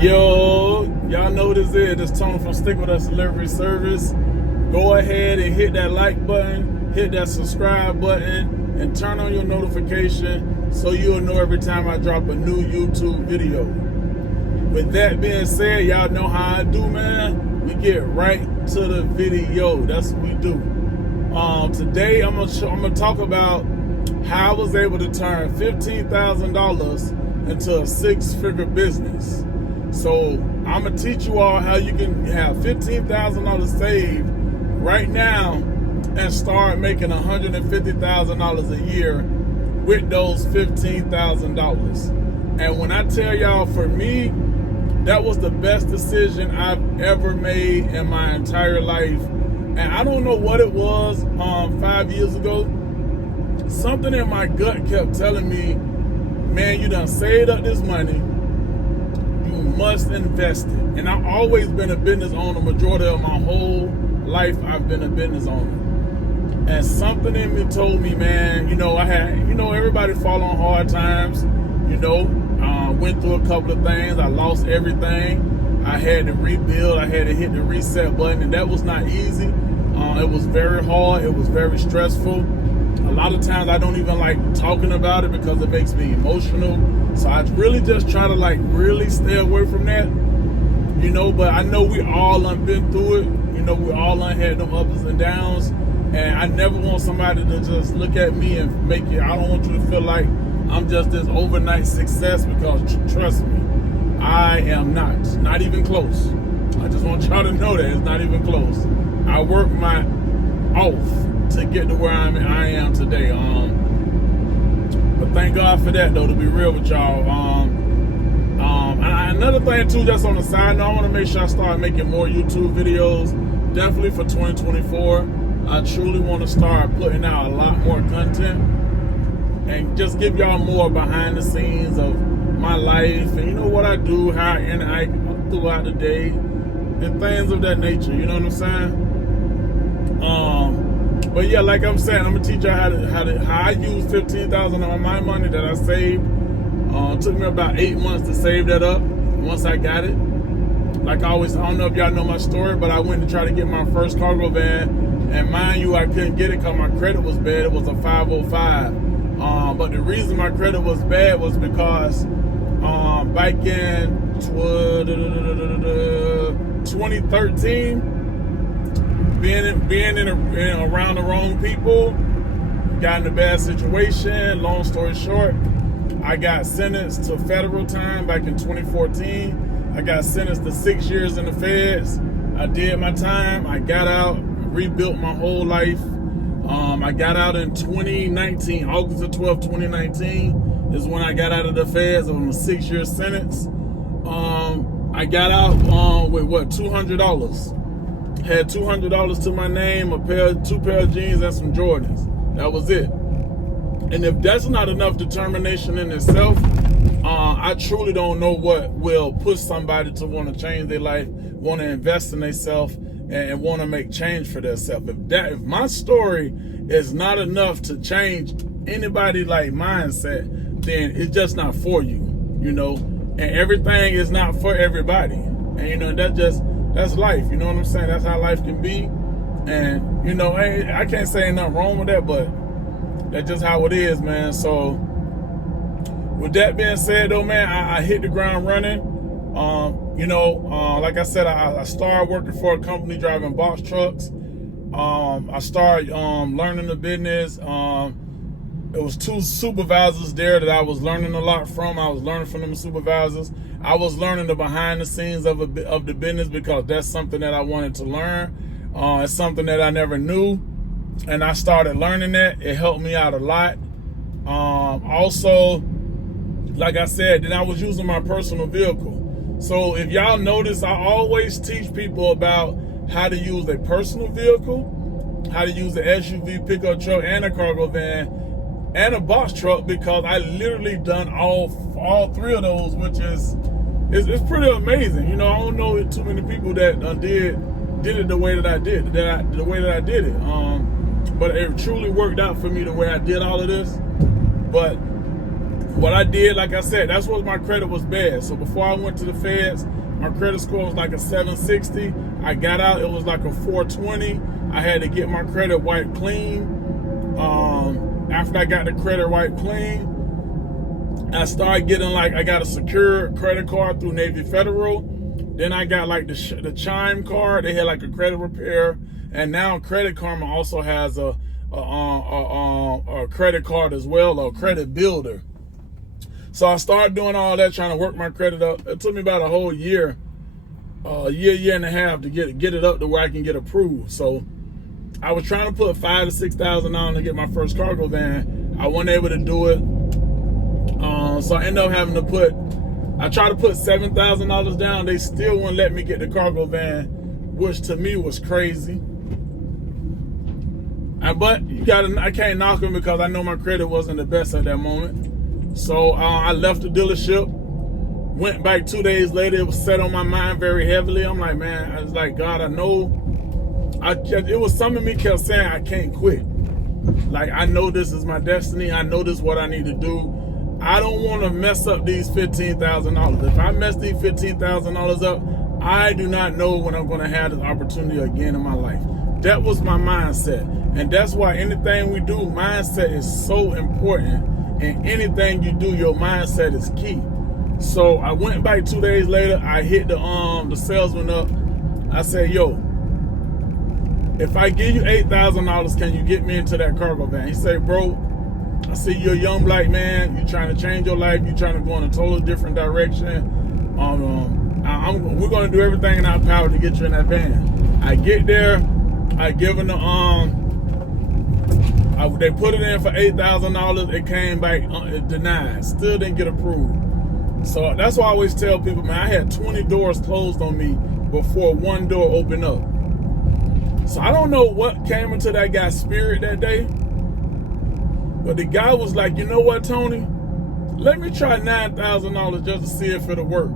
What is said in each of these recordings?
Yo, y'all know what this is. This Tony from Stick With Us Delivery Service. Go ahead and hit that like button, hit that subscribe button, and turn on your notification so you'll know every time I drop a new YouTube video. With that being said, y'all know how I do, man. We get right to the video. That's what we do. Today I'm gonna talk about how I was able to turn $15,000 into a six-figure business. So I'm gonna teach you all how you can have $15,000 saved right now and start making $150,000 a year with those $15,000. And when I tell y'all, for me, that was the best decision I've ever made in my entire life. And I don't know what it was 5 years ago. Something in my gut kept telling me, man, you done saved up this money. You must invest it. And I've always been a business owner. Majority of my whole life, I've been a business owner. And something in me told me, man, everybody fall on hard times. Went through a couple of things. I lost everything. I had to rebuild. I had to hit the reset button, and that was not easy. It was very hard. It was very stressful. A lot of times I don't even like talking about it because it makes me emotional. So I really just try to really stay away from that. But I know we all done been through it. We all done had them ups and downs. And I never want somebody to just look at me and make it. I don't want you to feel like I'm just this overnight success, because trust me, I am not even close. I just want y'all to know that it's not even close. I worked my off to get to where I am today. But thank God for that, though, to be real with y'all. Another thing too, just on the side note, I want to make sure I start making more YouTube videos. Definitely for 2024. I truly want to start putting out a lot more content and just give y'all more behind the scenes of my life and what I do, how I interact throughout the day, and things of that nature. You know what I'm saying? But yeah, like I'm saying, I'm gonna teach y'all how I use $15,000 of my money that I saved. It took me about 8 months to save that up. Once I got it, like I always, I don't know if y'all know my story, but I went to try to get my first cargo van, and mind you, I couldn't get it because my credit was bad. It was a 505. But the reason my credit was bad was because back in 2013, being around the wrong people, got in a bad situation. Long story short, I got sentenced to federal time back in 2014. I got sentenced to 6 years in the feds. I did my time. I got out, rebuilt my whole life. I got out in 2019, August the 12th, 2019 is when I got out of the feds on a 6-year sentence. I got out with $200. Had $200 to my name, two pair of jeans and some Jordans. That was it. And if that's not enough determination in itself, I truly don't know what will push somebody to want to change their life, want to invest in themselves, and want to make change for themselves. If my story is not enough to change anybody mindset, then it's just not for you, and everything is not for everybody. And that's life, you know what I'm saying? That's how life can be. And I can't say nothing wrong with that, but that's just how it is, man. So with that being said, though, man, I hit the ground running. Like I said, I started working for a company driving box trucks. I started learning the business. It was 2 supervisors there that I was learning a lot from. I was learning from them supervisors. I was learning the behind the scenes of the business, because that's something that I wanted to learn. It's something that I never knew, and I started learning that. It helped me out a lot. Also, like I said, then I was using my personal vehicle. So if y'all notice, I always teach people about how to use a personal vehicle, how to use an SUV, pickup truck, and a cargo van, and a box truck, because I literally done all 3 of those, which is it's pretty amazing. I don't know too many people that did it the way that I did, the way that I did it. But it truly worked out for me the way I did all of this. But what I did, like I said, that's what my credit was bad. So before I went to the feds, my credit score was like a 760. I got out, it was like a 420. I had to get my credit wiped clean. After I got the credit wiped clean, I started getting I got a secure credit card through Navy Federal. Then I got the Chime card. They had like a credit repair. And now Credit Karma also has a credit card as well, a credit builder. So I started doing all that, trying to work my credit up. It took me about a whole year, year and a half to get it up to where I can get approved. So I was trying to put $5,000 to $6,000 to get my first cargo van. I wasn't able to do it. So I ended up having to I tried to put $7,000 down. They still wouldn't let me get the cargo van, which to me was crazy. But I can't knock them because I know my credit wasn't the best at that moment. So I left the dealership, went back 2 days later. It was set on my mind very heavily. I'm like, man, I was like, God, I know. It was something in me kept saying, I can't quit. Like, I know this is my destiny. I know this is what I need to do. I don't want to mess up these $15,000. If I mess these $15,000 up, I do not know when I'm going to have this opportunity again in my life. That was my mindset. And that's why anything we do, mindset is so important. And anything you do, your mindset is key. So I went back 2 days later. I hit the salesman up. I said, yo, if I give you $8,000, can you get me into that cargo van? He said, bro, I see you're a young black man. You're trying to change your life. You're trying to go in a totally different direction. We're going to do everything in our power to get you in that van. I get there. I give them they put it in for $8,000. It came back denied. Still didn't get approved. So that's why I always tell people, man, I had 20 doors closed on me before one door opened up. So I don't know what came into that guy's spirit that day. But the guy was like, you know what, Tony? Let me try $9,000 just to see if it'll work.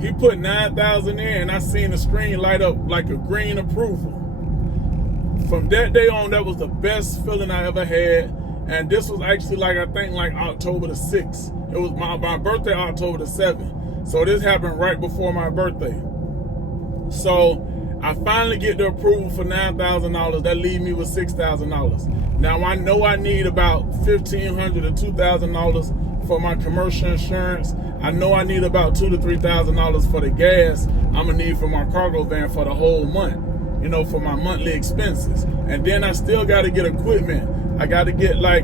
He put $9,000 in, and I seen the screen light up like a green approval. From that day on, that was the best feeling I ever had. And this was actually I think October the 6th. It was my birthday, October the 7th. So this happened right before my birthday. So I finally get the approval for $9,000. That leaves me with $6,000. Now I know I need about $1,500 to $2,000 for my commercial insurance. I know I need about $2,000 to $3,000 for the gas I'm gonna need for my cargo van for the whole month. For my monthly expenses. And then I still got to get equipment. I got to get I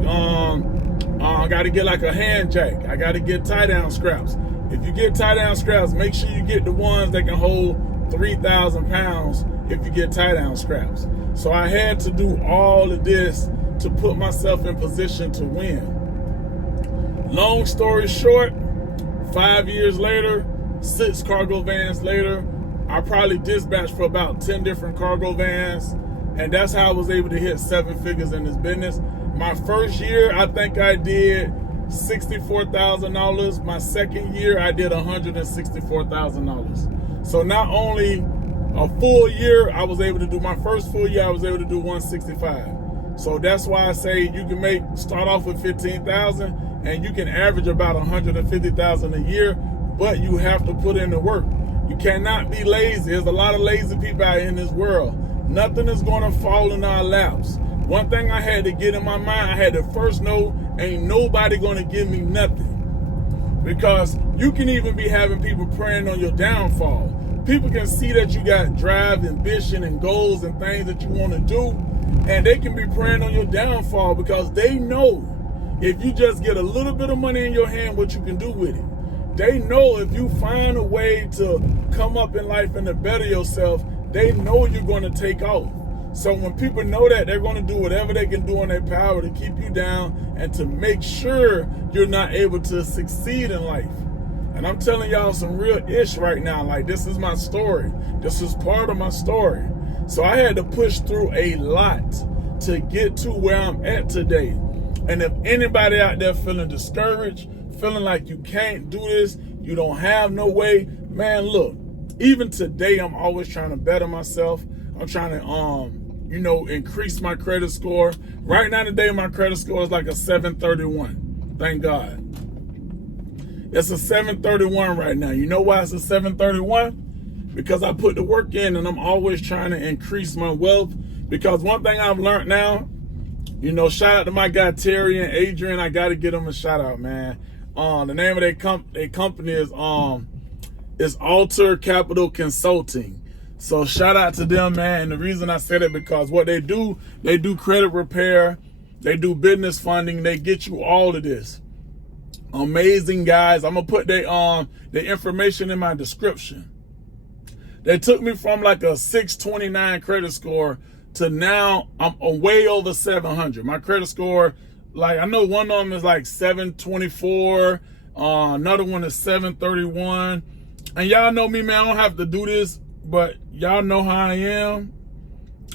got to get a hand jack. I got to get tie down straps. If you get tie down straps, make sure you get the ones that can hold 3,000 pounds if you get tie down straps. So I had to do all of this to put myself in position to win. Long story short, 5 years later, 6 cargo vans later, I probably dispatched for about 10 different cargo vans, and that's how I was able to hit 7 figures in this business. My first year, I think I did $64,000. My second year, I did $164,000. So not only a full year, I was able to do my first full year, I was able to do 165. So that's why I say you can start off with 15,000 and you can average about 150,000 a year, but you have to put in the work. You cannot be lazy. There's a lot of lazy people out in this world. Nothing is going to fall in our laps. One thing I had to get in my mind, I had to first know ain't nobody going to give me nothing. Because you can even be having people praying on your downfall. People can see that you got drive, ambition, and goals and things that you want to do, and they can be praying on your downfall because they know if you just get a little bit of money in your hand, what you can do with it. They know if you find a way to come up in life and to better yourself, they know you're going to take off. So when people know that, they're going to do whatever they can do in their power to keep you down and to make sure you're not able to succeed in life. And I'm telling y'all some real ish right now. Like, this is my story. This is part of my story. So I had to push through a lot to get to where I'm at today. And if anybody out there feeling discouraged, feeling like you can't do this, you don't have no way, man, look, even today, I'm always trying to better myself. I'm trying to, increase my credit score. Right now today, my credit score is like a 731. Thank God. It's a 731 right now. You know why it's a 731? Because I put the work in, and I'm always trying to increase my wealth. Because one thing I've learned now, you know, shout out to my guy Terry and Adrian. I got to get them a shout out, man. The name of their company is Alter Capital Consulting. So shout out to them, man. And the reason I said it, because what they do credit repair, they do business funding, they get you all of this. Amazing guys. I'm gonna put the information in my description. They took me from like a 629 credit score to now I'm way over 700. My credit score, like, I know one of them is like 724, another one is 731. And y'all know me, man, I don't have to do this, but y'all know how I am.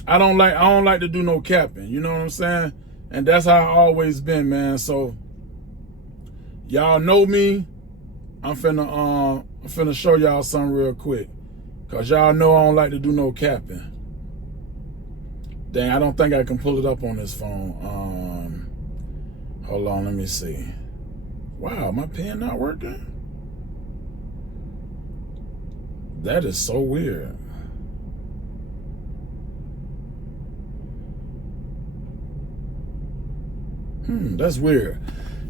I don't like to do no capping, you know what I'm saying? And that's how I always been, man. So y'all know me. I'm finna show y'all something real quick, cause y'all know I don't like to do no capping. Dang, I don't think I can pull it up on this phone. Hold on, let me see. Wow, my pen not working? That is so weird. That's weird.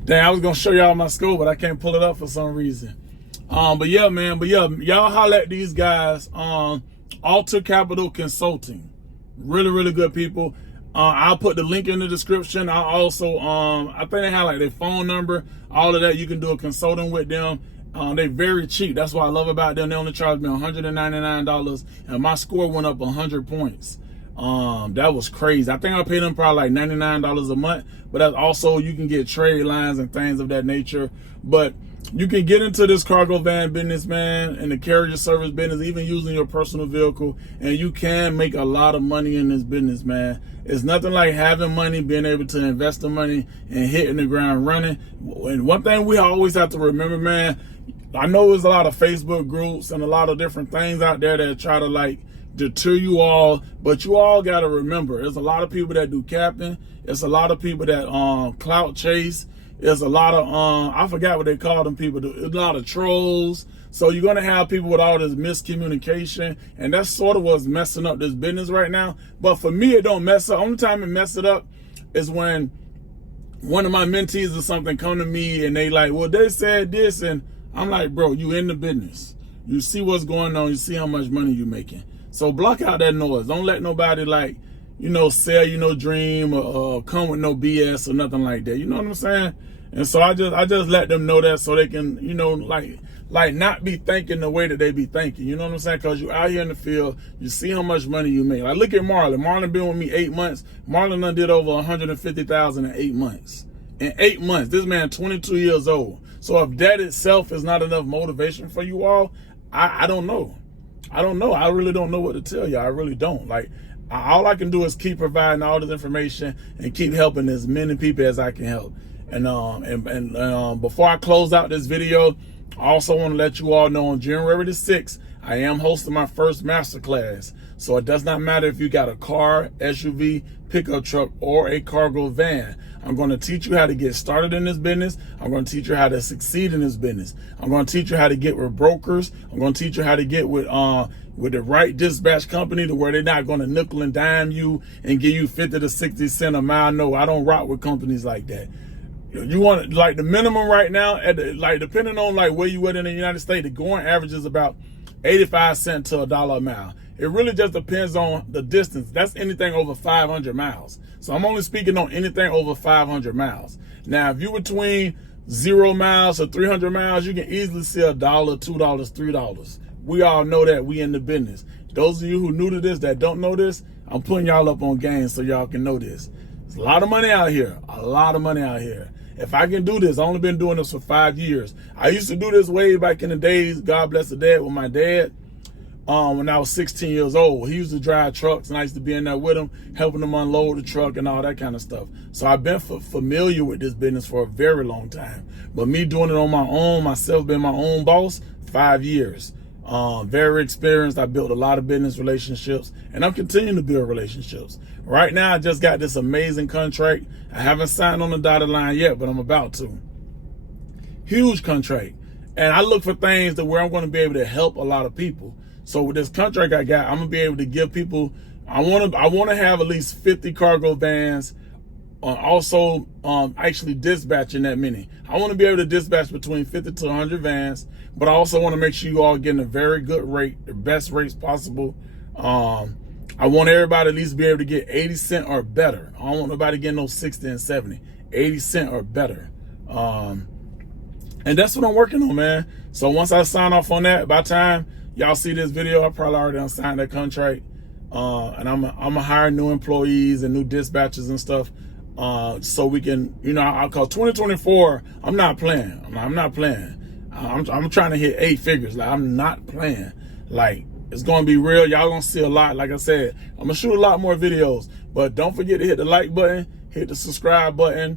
Dang, I was gonna show y'all my school, but I can't pull it up for some reason. But yeah, man, y'all holler at these guys. Alter Capital Consulting. Really, really good people. I'll put the link in the description. I also, I think they have like their phone number, all of that. You can do a consulting with them. They're very cheap. That's what I love about them. They only charged me $199, and my score went up 100 points. That was crazy. I think I paid them probably like $99 a month, but that's also, you can get trade lines and things of that nature. But you can get into this cargo van business, man, and the carrier service business, even using your personal vehicle, and you can make a lot of money in this business, man. It's nothing like having money, being able to invest the money and hitting the ground running. And one thing we always have to remember, man, I know there's a lot of Facebook groups and a lot of different things out there that try to like deter you all, but you all got to remember, there's a lot of people that do capping. It's a lot of people that clout chase. There's a lot of I forgot what they call them people. There's a lot of trolls. So you're gonna have people with all this miscommunication, and that's sort of what's messing up this business right now. But for me, it don't mess up. Only time it mess it up is when one of my mentees or something come to me and they like, well, they said this, and I'm like, bro, you in the business. You see what's going on. You see how much money you're making. So block out that noise. Don't let nobody like, you know, sell you no dream or come with no BS or nothing like that. You know what I'm saying? And so I just let them know that, so they can, you know, like not be thinking the way that they be thinking. You know what I'm saying? Because you out here in the field, you see how much money you make. Like, look at Marlon. Marlon been with me 8 months. Marlon done did over $150,000 in 8 months. In 8 months, this man 22 years old. So if that itself is not enough motivation for you all, I don't know. I don't know. I really don't know what to tell you. I really don't. Like, all I can do is keep providing all this information and keep helping as many people as I can help. And before I close out this video, I also want to let you all know on January the 6th, I am hosting my first masterclass. So it does not matter if you got a car, SUV, pickup truck, or a cargo van. I'm going to teach you how to get started in this business. I'm going to teach you how to succeed in this business. I'm going to teach you how to get with brokers. I'm going to teach you how to get with the right dispatch company, to where they're not going to nickel and dime you and give you 50 to 60 cents a mile. No, I don't rock with companies like that. You want, like, the minimum right now, like, depending on like where you at in the United States, the going average is about 85 cents to $1 a mile. It really just depends on the distance. That's anything over 500 miles. So I'm only speaking on anything over 500 miles. Now, if you're between 0 miles or 300 miles, you can easily see $1, $2, $3. We all know that. We in the business. Those of you who new to this, that don't know this, I'm putting y'all up on game so y'all can know this. There's a lot of money out here. A lot of money out here. If I can do this, I've only been doing this for 5 years. I used to do this way back in the days, God bless the dad, with my dad. When I was 16 years old. He used to drive trucks, and I used to be in there with him, helping him unload the truck and all that kind of stuff. So I've been familiar with this business for a very long time. But me doing it on my own, myself being my own boss, 5 years. Very experienced. I built a lot of business relationships, and I'm continuing to build relationships. Right now, I just got this amazing contract. I haven't signed on the dotted line yet, but I'm about to. Huge contract. And I look for things that where I'm going to be able to help a lot of people. So with this contract I got, I'm gonna be able to give people. I want to have at least 50 cargo vans. Also, actually dispatching that many. I want to be able to dispatch between 50 to 100 vans, but I also want to make sure you all getting a very good rate, the best rates possible. I want everybody at least be able to get 80 cents or better. I don't want nobody getting no 60 and 70, 80 cents or better. And that's what I'm working on, man. So once I sign off on that, by the time y'all see this video, I probably already done signed that contract. And I'm gonna hire new employees and new dispatchers and stuff. So we can, you know, I'll call 2024. I'm not playing. I'm not playing. I'm trying to hit 8 figures. Like, I'm not playing. Like, it's going to be real. Y'all going to see a lot. Like I said, I'm going to shoot a lot more videos, but don't forget to hit the like button, hit the subscribe button,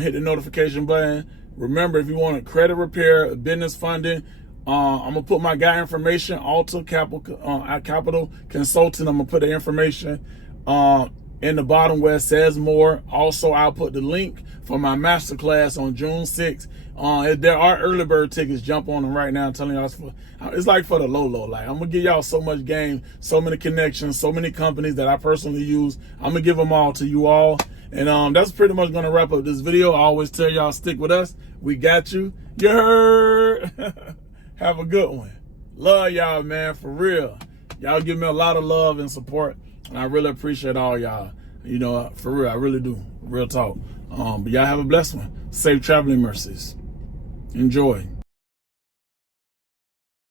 hit the notification button. Remember, if you want a credit repair, business funding, I'm going to put my guy information, Alta Capital Consultant. I'm going to put the information, in the bottom where it says more. Also, I'll put the link for my Masterclass on June 6th. There are early bird tickets. Jump on them right now. I'm telling y'all, it's like for the low. Like, I'm going to give y'all so much game, so many connections, so many companies that I personally use. I'm going to give them all to you all. And that's pretty much going to wrap up this video. I always tell y'all, stick with us. We got you. You heard? Have a good one. Love y'all, man, for real. Y'all give me a lot of love and support. And I really appreciate all y'all. You know, for real, I really do. Real talk. But y'all have a blessed one. Safe traveling mercies. Enjoy.